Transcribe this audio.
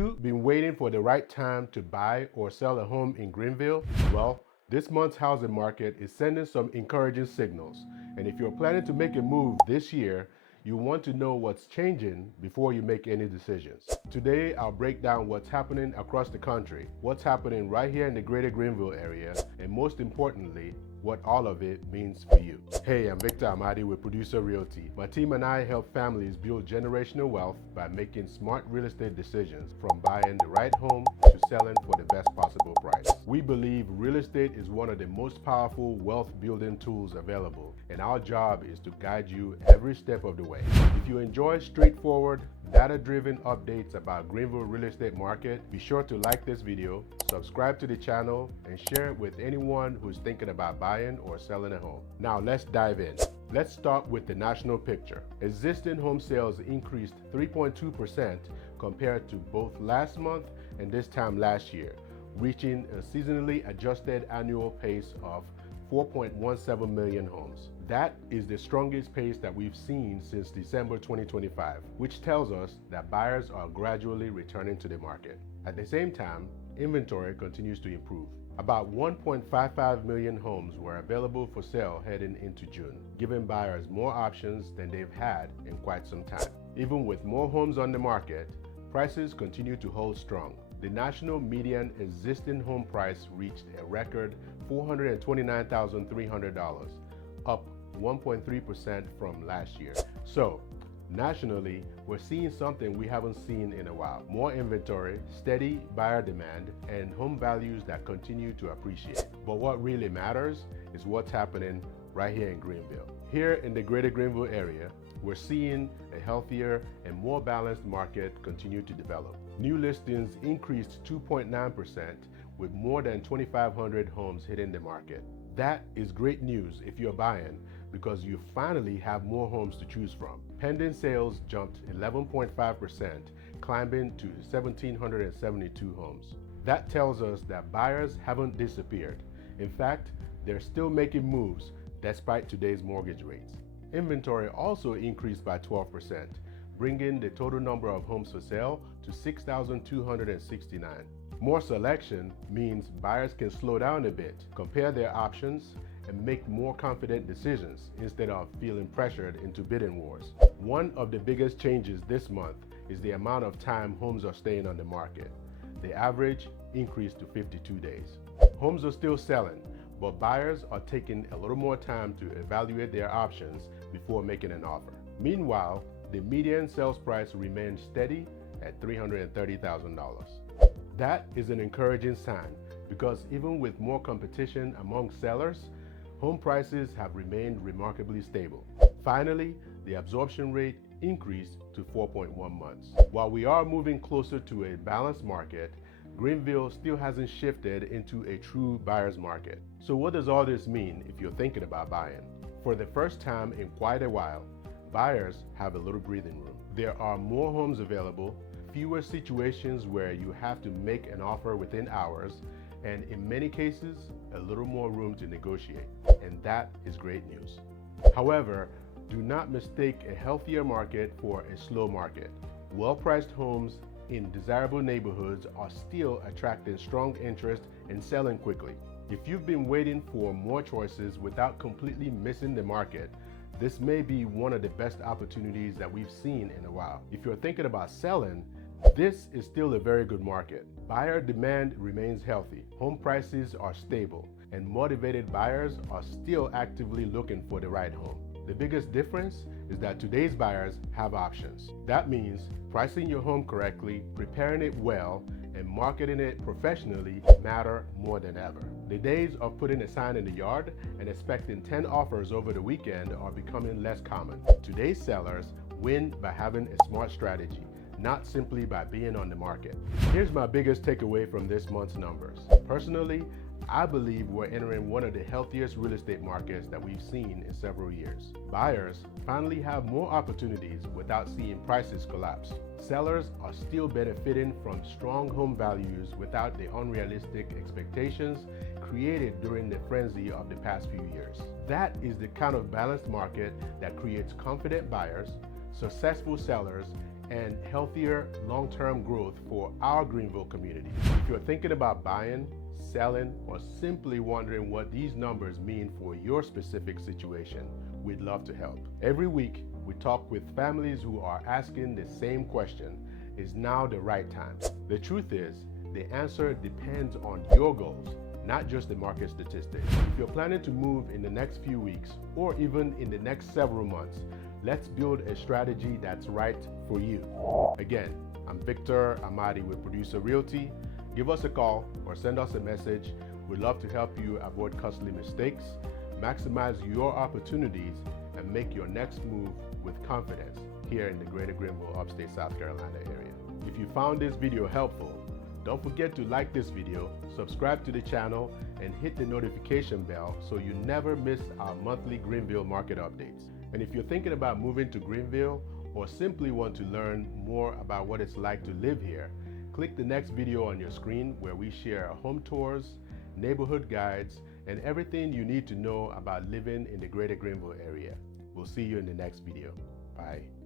you been waiting for the right time to buy or sell a home in Greenville? Well, this month's housing market is sending some encouraging signals. And if you're planning to make a move this year, you want to know what's changing before you make any decisions. Today, I'll break down what's happening across the country, what's happening right here in the greater Greenville area, and most importantly, what all of it means for you. Hey, I'm Victor Amadi with Producer Realty. My team and I help families build generational wealth by making smart real estate decisions, from buying the right home to selling for the best possible price. We believe real estate is one of the most powerful wealth building tools available, and our job is to guide you every step of the way. If you enjoy straightforward, data-driven updates about Greenville real estate market, be sure to like this video, subscribe to the channel, and share it with anyone who's thinking about buying or selling a home. Now let's dive in. Let's start with the national picture. Existing home sales increased 3.2% compared to both last month and this time last year, reaching a seasonally adjusted annual pace of 4.17 million homes. That is the strongest pace that we've seen since December 2025, which tells us that buyers are gradually returning to the market. At the same time, inventory continues to improve. About 1.55 million homes were available for sale heading into June, giving buyers more options than they've had in quite some time. Even with more homes on the market, prices continue to hold strong. The national median existing home price reached a record $429,300, up 1.3% from last year. So, nationally, we're seeing something we haven't seen in a while. More inventory, steady buyer demand, and home values that continue to appreciate. But what really matters is what's happening right here in Greenville. Here in the greater Greenville area, we're seeing a healthier and more balanced market continue to develop. New listings increased 2.9%, with more than 2,500 homes hitting the market. That is great news if you're buying, because you finally have more homes to choose from. Pending sales jumped 11.5%, climbing to 1,772 homes. That tells us that buyers haven't disappeared. In fact, they're still making moves despite today's mortgage rates. Inventory also increased by 12%, bringing the total number of homes for sale to 6,269. More selection means buyers can slow down a bit, compare their options, and make more confident decisions instead of feeling pressured into bidding wars. One of the biggest changes this month is the amount of time homes are staying on the market. The average increased to 52 days. Homes are still selling, but buyers are taking a little more time to evaluate their options before making an offer. Meanwhile, the median sales price remains steady at $330,000. That is an encouraging sign, because even with more competition among sellers, home prices have remained remarkably stable. Finally, the absorption rate increased to 4.1 months. While we are moving closer to a balanced market, Greenville still hasn't shifted into a true buyer's market. So what does all this mean if you're thinking about buying? For the first time in quite a while, buyers have a little breathing room. There are more homes available, fewer situations where you have to make an offer within hours, and in many cases, a little more room to negotiate. And that is great news. However, do not mistake a healthier market for a slow market. Well-priced homes in desirable neighborhoods are still attracting strong interest and selling quickly. If you've been waiting for more choices without completely missing the market, this may be one of the best opportunities that we've seen in a while. If you're thinking about selling, this is still a very good market. Buyer demand remains healthy, home prices are stable, and motivated buyers are still actively looking for the right home. The biggest difference is that today's buyers have options. That means pricing your home correctly, preparing it well, and marketing it professionally matter more than ever. The days of putting a sign in the yard and expecting 10 offers over the weekend are becoming less common. Today's sellers win by having a smart strategy, not simply by being on the market. Here's my biggest takeaway from this month's numbers. Personally, I believe we're entering one of the healthiest real estate markets that we've seen in several years. Buyers finally have more opportunities without seeing prices collapse. Sellers are still benefiting from strong home values without the unrealistic expectations created during the frenzy of the past few years. That is the kind of balanced market that creates confident buyers, successful sellers, and healthier long-term growth for our Greenville community. If you're thinking about buying, selling, or simply wondering what these numbers mean for your specific situation, we'd love to help. Every week, we talk with families who are asking the same question: is now the right time? The truth is, the answer depends on your goals, not just the market statistics. If you're planning to move in the next few weeks or even in the next several months, let's build a strategy that's right for you. Again, I'm Victor Amadi with Producer Realty. Give us a call or send us a message. We'd love to help you avoid costly mistakes, maximize your opportunities, and make your next move with confidence here in the greater Greenville, upstate South Carolina area. If you found this video helpful, don't forget to like this video, subscribe to the channel, and hit the notification bell so you never miss our monthly Greenville market updates. And if you're thinking about moving to Greenville or simply want to learn more about what it's like to live here, click the next video on your screen where we share home tours, neighborhood guides, and everything you need to know about living in the greater Greenville area. We'll see you in the next video. Bye.